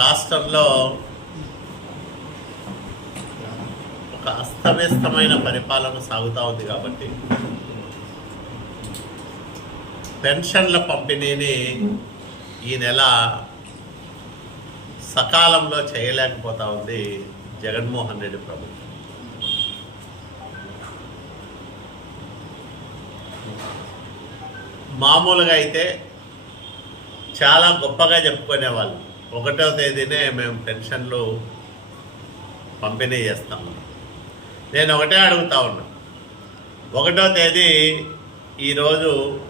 రాష్ట్రంలో ఒక అస్తవ్యస్తమైన పరిపాలన సాగుతూ ఉంది కాబట్టి పెన్షన్ల పంపిణీని ఈ నెల సకాలంలో చేయలేకపోతా ఉంది జగన్మోహన్ రెడ్డి ప్రభుత్వం. మామూలుగా అయితే చాలా గొప్పగా చెప్పుకునేవాళ్ళు. ఒకటో తేదీనే మేము పెన్షన్లు పంపిణీ చేస్తాము నేను ఒకటే అడుగుతా ఉన్నా. ఒకటో తేదీ ఈరోజు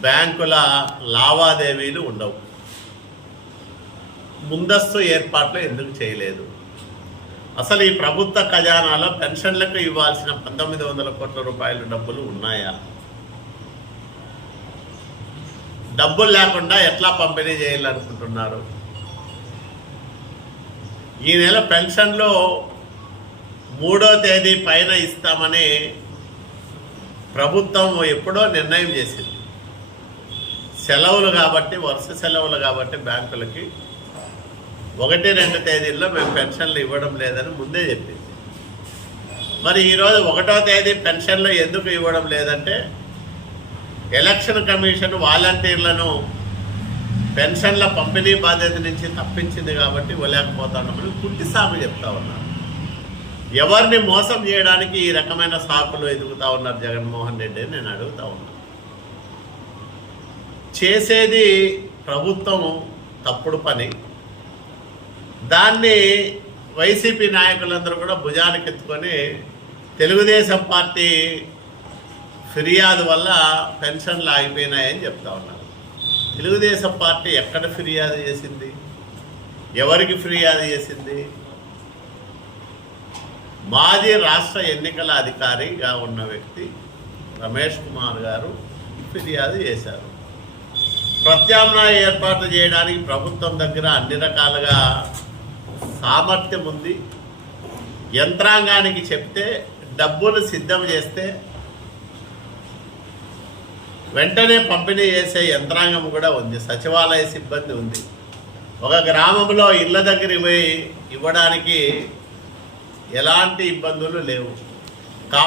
బ్యాంకుల లావాదేవీలు ఉండవు. ముందస్తు ఏర్పాట్లు ఎందుకు చేయలేదు? అసలు ఈ ప్రభుత్వ ఖజానాలో పెన్షన్లకు ఇవ్వాల్సిన పంతొమ్మిది వందల కోట్ల రూపాయల డబ్బులు ఉన్నాయా? డబ్బులు లేకుండా ఎట్లా పంపిణీ చేయాలనుకుంటున్నారు? ఈ నెల పెన్షన్లో మూడో తేదీ పైన ఇస్తామని ప్రభుత్వం ఎప్పుడో నిర్ణయం చేసింది. సెలవులు కాబట్టి వరుస సెలవులు కాబట్టి బ్యాంకులకి ఒకటి రెండు తేదీల్లో మేము పెన్షన్లు ఇవ్వడం లేదని ముందే చెప్పింది. మరి ఈరోజు ఒకటో తేదీ పెన్షన్లు ఎందుకు ఇవ్వడం లేదంటే ఎలక్షన్ కమిషన్ వాలంటీర్లను పెన్షన్ల పంపిణీ బాధ్యత నుంచి తప్పించింది కాబట్టి ఇవ్వలేకపోతున్నామని పుట్టి సాగు చెప్తా ఉన్నారు. ఎవరిని మోసం చేయడానికి ఈ రకమైన సాకులు ఎదుగుతా ఉన్నారు జగన్మోహన్ రెడ్డి అని నేను అడుగుతా ఉన్నాను చేసేది ప్రభుత్వం తప్పుడు పని. దాన్ని వైసీపీ నాయకులందరూ కూడా భుజానికి ఎత్తుకొని తెలుగుదేశం పార్టీ ఫిర్యాదు వల్ల పెన్షన్లు ఆగిపోయినాయని చెప్తా ఉన్నారు తెలుగుదేశం పార్టీ ఎక్కడ ఫిర్యాదు చేసింది? ఎవరికి ఫిర్యాదు చేసింది? మాజీ రాష్ట్ర ఎన్నికల అధికారిగా ఉన్న వ్యక్తి రమేష్ కుమార్ గారు ఫిర్యాదు చేశారు. ప్రత్యామ్నాయ ఏర్పాటు చేయడానికి ప్రభుత్వం దగ్గర అన్ని రకాలుగా సామర్థ్యం ఉంది. యంత్రాంగానికి చెప్తే డబ్బులు సిద్ధం చేస్తే వెంటనే పంపిణీ చేసే యంత్రాంగం కూడా ఉంది. సచివాలయ సిబ్బంది ఉంది. ఒక గ్రామంలో ఇళ్ళ దగ్గరికి పోయి ఇవ్వడానికి ఎలాంటి ఇబ్బందులు లేవు.